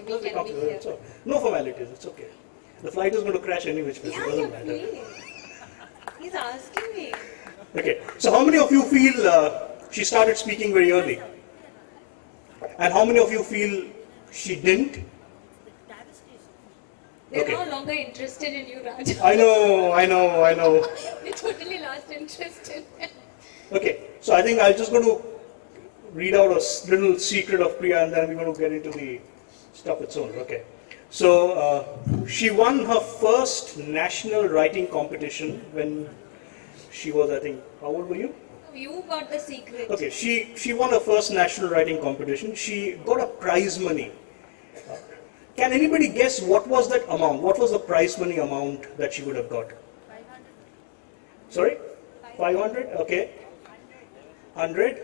okay, we can be here. So, no formalities, it's okay. The flight is going to crash anyway, so it doesn't matter. Please. He's asking me. Okay, so how many of you feel she started speaking very early? And how many of you feel she didn't? They're Okay. no longer interested in you, Raj. I know. They totally lost interest in it. Okay, so I think I'm just going to read out a little secret of Priya and then we're going to get into the stuff its own. Okay, so she won her first national writing competition when she was, I think, how old were you? You got the secret. Okay, she won her first national writing competition. She got a prize money. Can anybody guess what was that amount? What was the prize money amount that she would have got? 500. Sorry? 500? Okay. 100?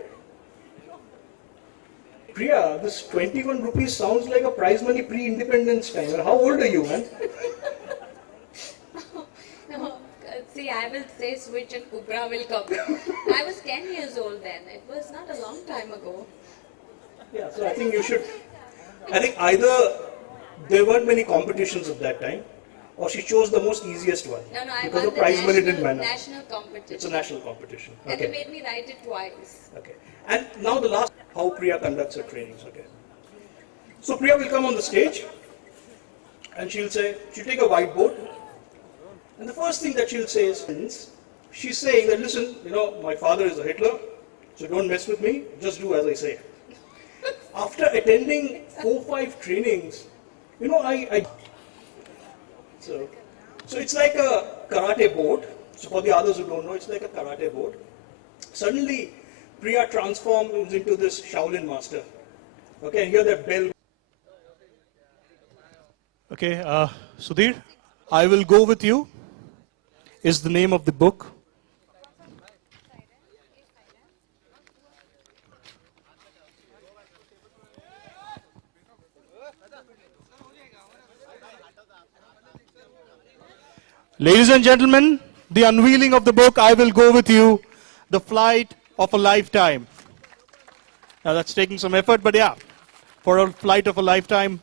Priya, this 21 rupees sounds like a prize money pre-independence time. How old are you, man? No, see, I will say switch and Kubra will come. I was 10 years old then. It was not a long time ago. Yeah, so I think you should. I think either there weren't many competitions at that time, or she chose the most easiest one. No, I because won the the prize money didn't matter. national competition. It's a national competition. And they Okay. made me write it twice. Okay. And now the last, how Priya conducts her trainings. Okay. So Priya will come on the stage, and she'll take a whiteboard, and the first thing that she'll say is, she's saying that, listen, my father is a Hitler, so don't mess with me, just do as I say. After attending 4-5 trainings, so it's like a karate board. So for the others who don't know, it's like a karate board. Suddenly, Priya transforms into this Shaolin master. Okay, and hear that bell. Okay, Sudhir, I Will Go With You is the name of the book. Ladies and gentlemen, the unveiling of the book, I Will Go With You, The Flight of a Lifetime. Now that's taking some effort, but yeah, for a flight of a lifetime.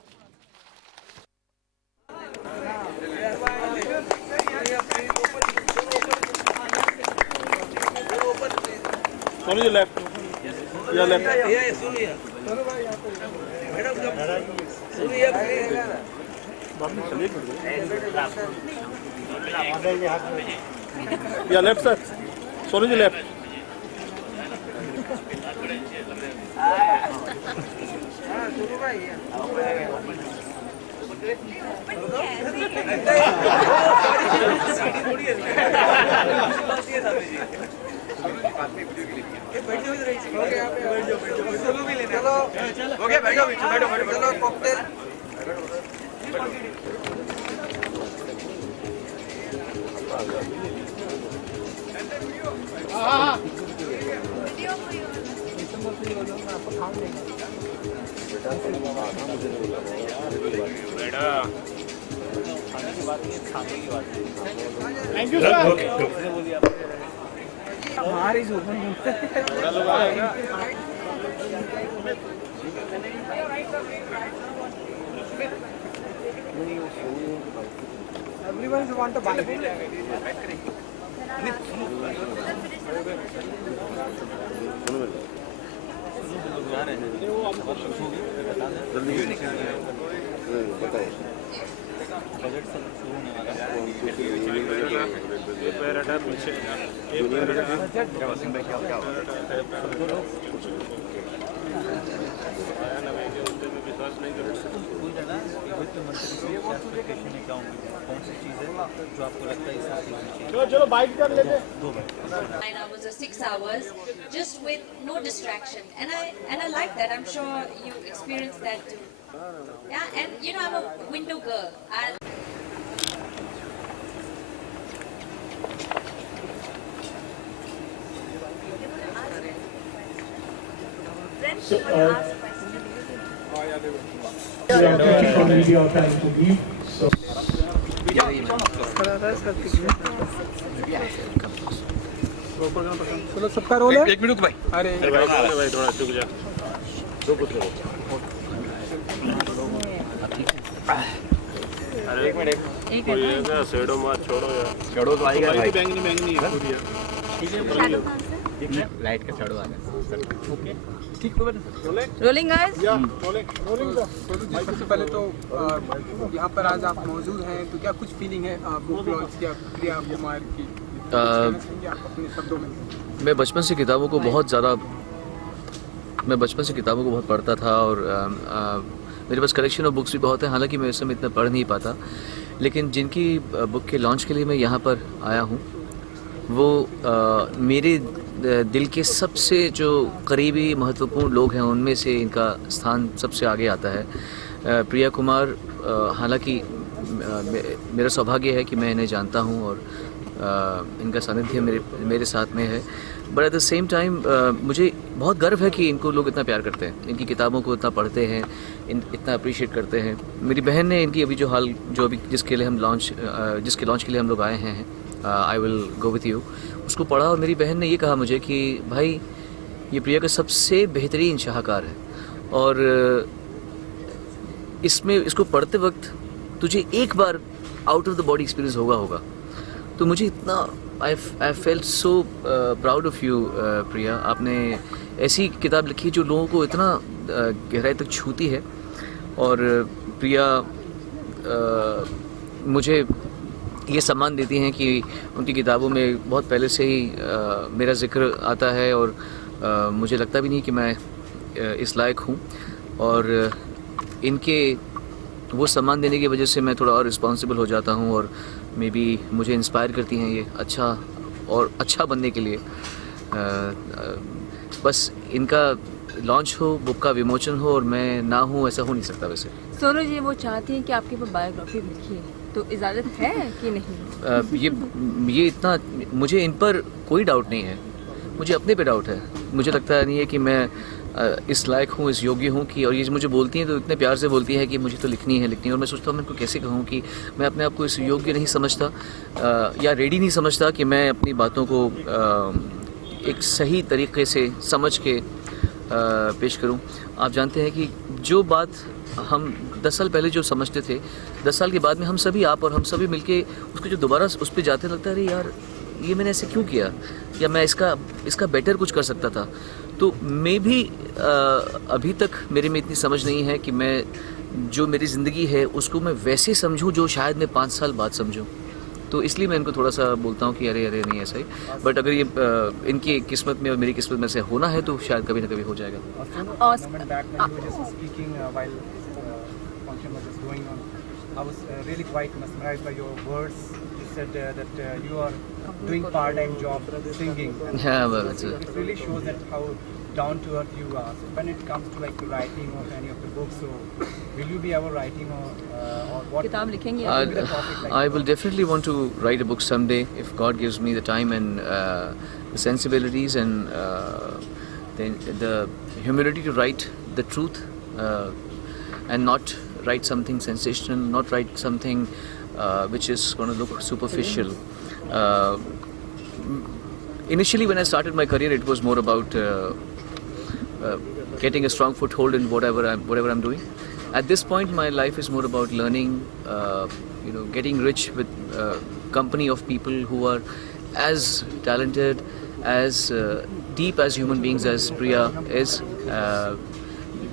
On your left. Your left. Yeah, left sir. Sorry, the left. Thank you, sir. Okay, good. Everyone want to buy. चलो bike कर लेते 9 hours or 6 hours, just with no distraction. And I like that. I'm sure you experienced that too. Yeah, and I'm a window girl. So, we are taking for media time to leave. So. चलो सबका role है। एक minute भाई। अरे भाई थोड़ा रुक जा। दो पुत्र एक मिनट कोई ऐसा शेडो मार छोड़ो यार शेडो तो आएगा भाई बैंगनी है पूरी यार लाइट का शेडो आ गया ओके ठीक तो रोलिंग गाइस। सबसे पहले तो यहाँ पर आज आप मौजूद हैं तो क्या कुछ फीलिंग है बुक लॉन्च की प्रिया कुमार की अपने शब्दों में? मैं बचपन से किताबों को बहुत पढ़ता था और मेरे पास कलेक्शन ऑफ बुक्स भी बहुत है, हालांकि मैं इस समय इतना पढ़ नहीं पाता, लेकिन जिनकी बुक के लॉन्च के लिए मैं यहाँ पर आया हूँ वो मेरे दिल के सबसे जो करीबी महत्वपूर्ण लोग हैं उनमें से इनका स्थान सबसे आगे आता है। प्रिया कुमार, हालांकि मेरा सौभाग्य है कि मैं इन्हें जानता हूँ और इनका सानिध्य मेरे साथ में है, but at the same time मुझे बहुत गर्व है कि इनको लोग इतना प्यार करते हैं, इनकी किताबों को इतना पढ़ते हैं, इतना अप्रिशिएट करते हैं। मेरी बहन ने इनकी अभी जिसके लॉन्च के लिए हम लोग आए हैं, I will go with you, उसको पढ़ा और मेरी बहन ने ये कहा मुझे कि भाई ये प्रिया का सबसे बेहतरीन शाहकार है और इसको पढ़ते वक्त तुझे एक बार out of the body experience होगा। तो मुझे इतना I felt so proud of you Priya, आपने ऐसी किताब लिखी जो लोगों को इतना गहराई तक छूती है। और प्रिया मुझे ये सम्मान देती हैं कि उनकी किताबों में बहुत पहले से ही मेरा जिक्र आता है और मुझे लगता भी नहीं कि मैं इस लायक हूँ, और इनके वो सम्मान देने की वजह से मैं थोड़ा और रिस्पॉन्सिबल हो जाता हूँ और मे बी मुझे इंस्पायर करती हैं ये अच्छा बनने के लिए। बस इनका लॉन्च हो, बुक का विमोचन हो और मैं ना हूँ, ऐसा हो नहीं सकता। वैसे सोनू जी वो चाहती हैं कि आपके ऊपर बायोग्राफी लिखी है, तो इजाज़त है कि नहीं? ये इतना मुझे इन पर कोई डाउट नहीं है, मुझे अपने पे डाउट है। मुझे लगता नहीं है कि मैं इस लायक हूँ, इस योग्य हूँ कि, और ये मुझे बोलती हैं तो इतने प्यार से बोलती है कि मुझे तो लिखनी है, और मैं सोचता हूँ मैं इनको कैसे कहूँ कि मैं अपने आप को इस योग्य नहीं समझता या रेडी नहीं समझता कि मैं अपनी बातों को एक सही तरीके से समझ के पेश करूं। आप जानते हैं कि जो बात हम 10 साल पहले जो समझते थे, 10 साल के बाद में हम सभी मिलके उसको जो दोबारा उस पर जाते, लगता है अरे यार ये मैंने ऐसे क्यों किया, या मैं इसका बेटर कुछ कर सकता था। तो मैं भी अभी तक मेरे में इतनी समझ नहीं है कि मैं जो मेरी ज़िंदगी है उसको मैं वैसे समझूं जो शायद मैं 5 साल बाद समझूं। तो इसलिए मैं इनको थोड़ा सा बोलता हूँ कि अरे नहीं ऐसा ही, बट अगर ये इनकी किस्मत में और मेरी किस्मत में से होना है तो शायद कभी ना कभी हो जाएगा। I was really quite mesmerized by your words. You said that you are doing part-time job singing. Yeah, well, it really shows that how down to earth you are. So when it comes to like writing of any of the books, so will you be ever writing or what? किताब लिखेंगे? I will definitely want to write a book someday if God gives me the time and the sensibilities and the humility to write the truth and not write something sensational, not write something which is going to look superficial. Initially, when I started my career, it was more about getting a strong foothold in whatever I'm doing. At this point, my life is more about learning, getting rich with company of people who are as talented, as deep as human beings as Priya is.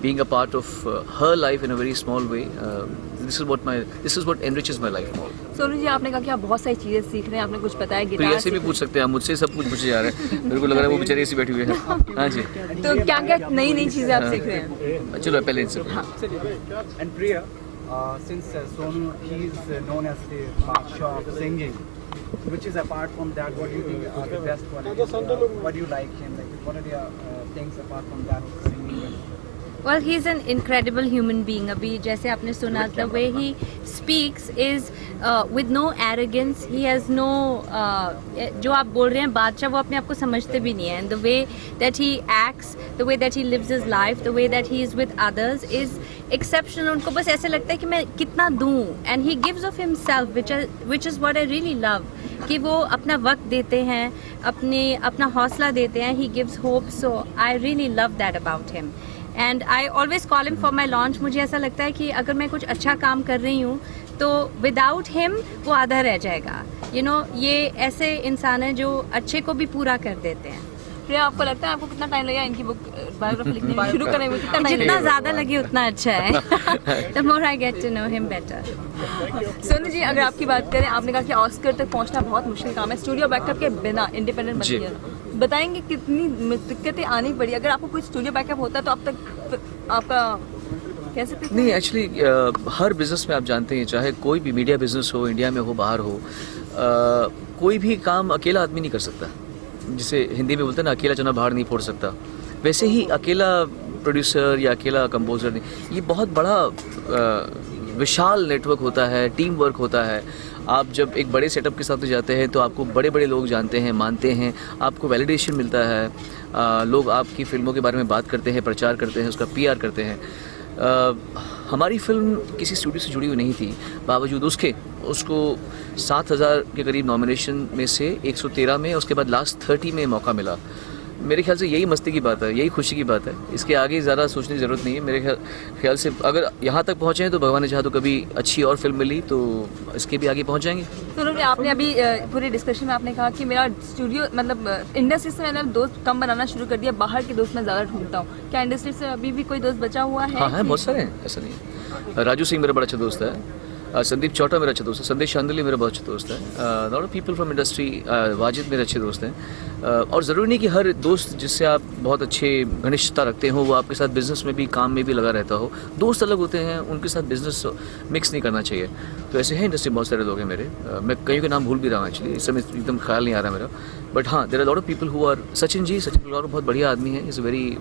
Being a part of her life in a very small way, this is what enriches my life more. Sonu ji आपने कहा कि आप बहुत सारी चीज़ें सीख रहे हैं, आपने कुछ बताया गिटार प्रिया से भी पूछ सकते हैं, मुझसे सब कुछ पूछे जा रहे हैं। मेरे को लग रहा है वो बेचारी ऐसी बैठी हुई है। हाँ जी, तो क्या क्या नई चीज़ें आप सीख रहे हैं? चलो पहले इनसे। And Priya, since Sonu, he is known as the Badshaah of singing, which is apart from that, what do you think are the best qualities? What do you like him? Like, what are the things apart from that singing? Well, he's an incredible human being. अभी जैसे आपने सुना, the way he speaks is with no arrogance. He has no जो आप बोल रहे हैं बादशाह, वो अपने आप को समझते भी नहीं है. And the way that he acts, the way that he lives his life, the way that he is with others is exceptional. उनको बस ऐसे लगता है कि मैं कितना दूँ, and he gives of himself, which is what I really love. कि वो अपना वक्त देते हैं, अपना हौसला देते हैं. He gives hope. So I really love that about him. And I always call him for my launch. मुझे ऐसा लगता है कि अगर मैं कुछ अच्छा काम कर रही हूँ तो विदाउट हिम वो आधा रह जाएगा. यू नो, ये ऐसे इंसान है जो अच्छे को भी पूरा कर देते हैं. प्रिया, आपको लगता है आपको कितना टाइम लगेगा इनकी बुक बायोग्राफी लिखने में, शुरू करने में कितना टाइम जितना ज़्यादा लगे उतना अच्छा है. The more I get to know him better. Sonu ji, अगर आपकी बात करें, आपने कहा कि ऑस्कर तक पहुंचना बहुत मुश्किल काम है स्टूडियो बैकअप के बिना इंडिपेंडेंट जी. बनती है. बताएंगे कितनी दिक्कतें आनी पड़ी? अगर आपको कोई स्टूडियो बैकअप होता तो अब तक आपका कैसे नहीं, एक्चुअली हर बिजनेस में आप जानते हैं, चाहे कोई भी मीडिया बिजनेस हो, इंडिया में हो, बाहर हो, कोई भी काम अकेला आदमी नहीं कर सकता. जिसे हिंदी में बोलते हैं ना, अकेला चना बाहर नहीं फोड़ सकता. वैसे ही अकेला प्रोड्यूसर या अकेला कंपोजर नहीं, ये बहुत बड़ा विशाल नेटवर्क होता है, टीम वर्क होता है. आप जब एक बड़े सेटअप के साथ जाते हैं तो आपको बड़े बड़े लोग जानते हैं, मानते हैं, आपको वैलिडेशन मिलता है. लोग आपकी फिल्मों के बारे में बात करते हैं, प्रचार करते हैं, उसका पीआर करते हैं. हमारी फिल्म किसी स्टूडियो से जुड़ी हुई नहीं थी, बावजूद उसको 7,000 के करीब नॉमिनेशन में से 113 में, उसके बाद लास्ट 30 में मौका मिला. मेरे ख्याल से यही मस्ती की बात है, यही खुशी की बात है. इसके आगे ज़्यादा सोचने की ज़रूरत नहीं है. मेरे ख्याल से अगर यहाँ तक पहुँचे हैं तो भगवान ने चाहा तो कभी अच्छी और फिल्म मिली तो इसके भी आगे पहुँच जाएंगे. तो आपने अभी पूरे डिस्कशन में आपने कहा कि मेरा स्टूडियो मतलब इंडस्ट्री से मैंने दोस्त कम बनाना शुरू कर दिया, बाहर के दोस्त मैं ज़्यादा ढूंढता हूँ. क्या इंडस्ट्री से अभी भी कोई दोस्त बचा हुआ है? हाँ है, बहुत सारे हैं, ऐसा नहीं है. राजू सिंह मेरा बड़ा अच्छा दोस्त है. संदीप चौटा मेरा अच्छा दोस्त है. संदेश शांदली मेरा बहुत अच्छा दोस्त है. Lot of people from industry. Wajid मेरे अच्छे दोस्त हैं. और ज़रूरी नहीं कि हर दोस्त जिससे आप बहुत अच्छे घनिष्ठता रखते हो वो आपके साथ बिजनेस में भी, काम में भी लगा रहता हो. दोस्त अलग होते हैं, उनके साथ बिजनेस मिक्स नहीं करना चाहिए. तो ऐसे हैं इंडस्ट्री बहुत सारे लोग हैं मेरे. मैं कईयों के नाम भूल भी रहा हूँ एक्चुअली, इस समय एकदम ख्याल नहीं आ रहा मेरा. बट हाँ, there are lot of people who are. Sachin पिलगार बहुत बढ़िया आदमी है, is a very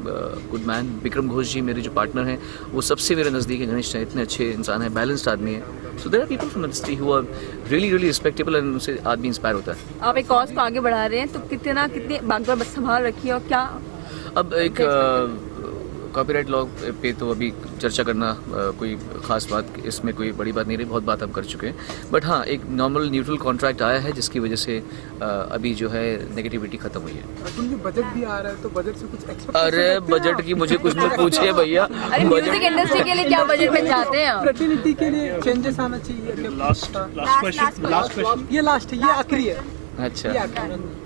good man. Vikram Ghosh ji मेरे जो पार्टनर हैं वो सबसे मेरे नज़दीक है, घनिष्ठ हैं, इतने अच्छे इंसान हैं, बैलेंस्ड आदमी है. So there are people from industry who are really really respectable and उनसे आदमी इंस्पायर होता है. आप एक कॉज को आगे बढ़ा रहे हैं तो कितनी बागडोर संभाल रखी है और क्या? अब एक कॉपीराइट लॉ पे तो अभी चर्चा करना कोई ख़ास बात इसमें कोई बड़ी बात नहीं रही, बहुत बात हम कर चुके हैं. बट हाँ, एक नॉर्मल न्यूट्रल कॉन्ट्रैक्ट आया है जिसकी वजह से अभी जो है नेगेटिविटी ख़त्म हुई है. बजट भी आ रहा है तो बजट से कुछ एक्सपेक्ट. अरे बजट की मुझे कुछ मत पूछिए भैया. अरे म्यूजिक इंडस्ट्री के लिए क्या बजट में चाहते हैं आप? फर्टिलिटी के लिए चेंजेस आना चाहिए. Last question. ये लास्ट है, ये आखिरी है. अच्छा,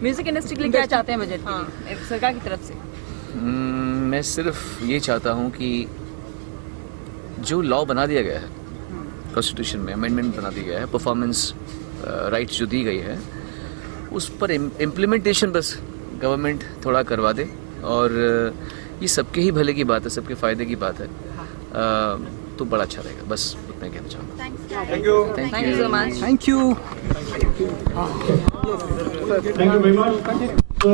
म्यूजिक इंडस्ट्री के लिए क्या चाहते हैं बजट के लिए सरकार की तरफ से? मैं सिर्फ ये चाहता हूँ कि जो लॉ बना दिया गया है कॉन्स्टिट्यूशन में, अमेंडमेंट बना दिया गया है, परफॉर्मेंस राइट्स जो दी गई है, उस पर इम्प्लीमेंटेशन बस गवर्नमेंट थोड़ा करवा दे. और ये सबके ही भले की बात है, सबके फ़ायदे की बात है, तो बड़ा अच्छा रहेगा. बस उतना ही कहना चाहूँगा. Thank you so much. Thank you. Thank you very much. So,